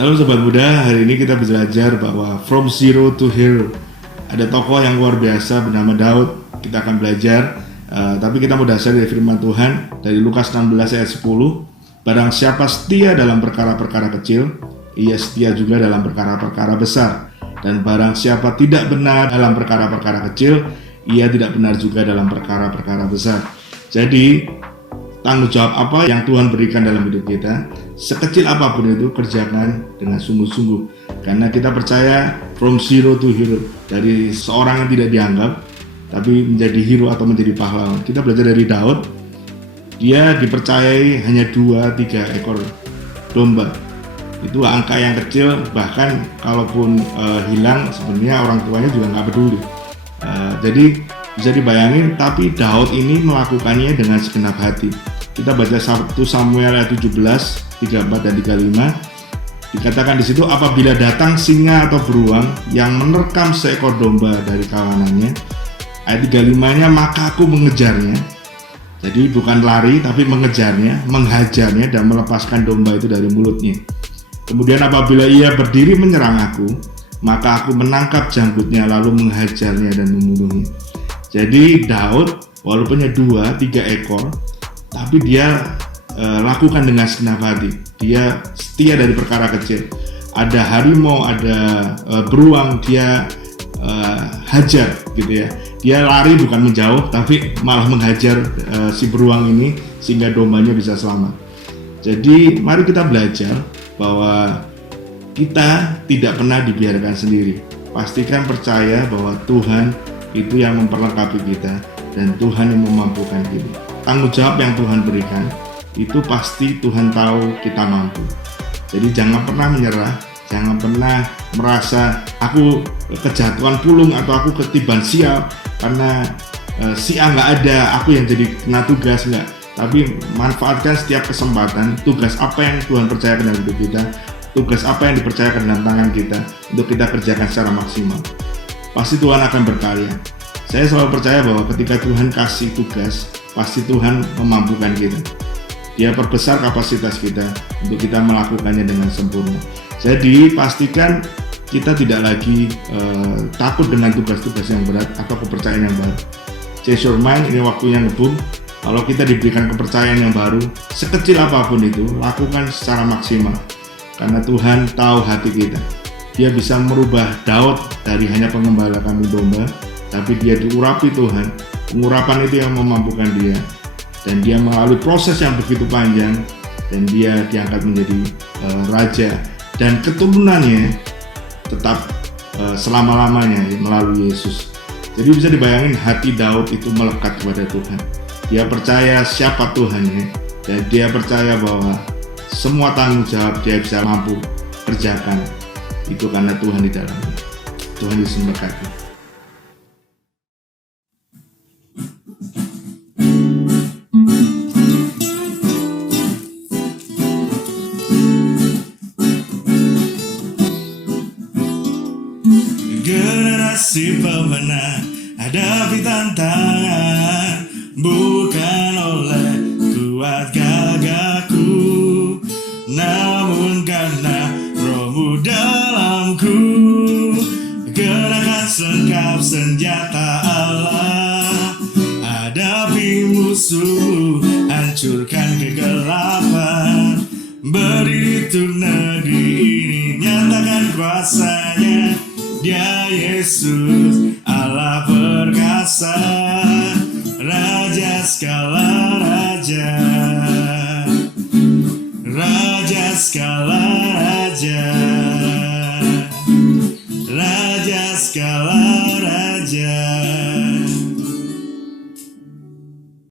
Salam Sobat Muda, hari ini kita belajar bahwa from zero to hero. Ada tokoh yang luar biasa bernama Daud. Kita akan belajar, tapi kita mau dasar dari firman Tuhan dari Lukas 16 ayat 10. Barang siapa setia dalam perkara-perkara kecil, ia setia juga dalam perkara-perkara besar. Dan barang siapa tidak benar dalam perkara-perkara kecil, ia tidak benar juga dalam perkara-perkara besar. Jadi, tanggung jawab apa yang Tuhan berikan dalam hidup kita, sekecil apapun itu, kerjakan dengan sungguh-sungguh. Karena kita percaya from zero to hero, dari seorang yang tidak dianggap tapi menjadi hero atau menjadi pahlawan. Kita belajar dari Daud. Dia dipercayai hanya 2-3 ekor domba. Itu angka yang kecil, bahkan kalaupun hilang sebenarnya orang tuanya juga nggak peduli. Jadi bisa dibayangin, tapi Daud ini melakukannya dengan segenap hati. Kita baca 1 Samuel ayat 17, 34 dan 35. Dikatakan di situ, apabila datang singa atau beruang yang menerkam seekor domba dari kawanannya, ayat 35-nya, maka aku mengejarnya. Jadi bukan lari tapi mengejarnya, menghajarnya dan melepaskan domba itu dari mulutnya. Kemudian apabila ia berdiri menyerang aku, maka aku menangkap janggutnya lalu menghajarnya dan membunuhnya. Jadi Daud walaupun hanya 2-3 ekor, tapi dia lakukan dengan segenap hati. Dia setia dari perkara kecil. Ada harimau, ada beruang, dia hajar gitu ya. Dia lari bukan menjauh, tapi malah menghajar si beruang ini sehingga dombanya bisa selamat. Jadi mari kita belajar bahwa kita tidak pernah dibiarkan sendiri. Pastikan percaya bahwa Tuhan itu yang memperlengkapi kita dan Tuhan yang memampukan kita. Tanggung jawab yang Tuhan berikan itu pasti Tuhan tahu kita mampu. Jadi jangan pernah menyerah, jangan pernah merasa aku kejatuhan pulung atau aku ketiban sial karena si A nggak ada, aku yang jadi kena tugas, enggak. Tapi manfaatkan setiap kesempatan, tugas apa yang Tuhan percayakan dalam hidup kita, tugas apa yang dipercayakan dalam tangan kita untuk kita kerjakan secara maksimal. Pasti Tuhan akan berkarya. Saya selalu percaya bahwa ketika Tuhan kasih tugas, pasti Tuhan memampukan kita. Dia perbesar kapasitas kita untuk kita melakukannya dengan sempurna. Jadi pastikan kita tidak lagi takut dengan tugas-tugas yang berat atau kepercayaan yang baru. Change your mind, ini waktunya ngebum. Kalau kita diberikan kepercayaan yang baru, sekecil apapun itu, lakukan secara maksimal. Karena Tuhan tahu hati kita. Dia bisa merubah Daud dari hanya pengembala kambing domba, tapi dia diurapi Tuhan. Pengurapan itu yang memampukan dia. Dan dia melalui proses yang begitu panjang, dan dia diangkat menjadi raja. Dan keturunannya tetap selama-lamanya melalui Yesus. Jadi bisa dibayangin hati Daud itu melekat kepada Tuhan. Dia percaya siapa Tuhannya, dan dia percaya bahwa semua tanggung jawab dia bisa mampu kerjakan. Itu karena Tuhan di dalamnya. Tuhan Yesus memberkati. Generasi pemenang hadapi tantangan, bukan oleh kuat gagahku, namun karena Roh-Mu dalamku. Gerakkan sekap senjata Allah, hadapi musuh, hancurkan kegelapan. Berdiri untuk negeri ini, nyatakan kuasanya. Dia Yesus, Allah perkasa, Raja segala raja, Raja segala raja.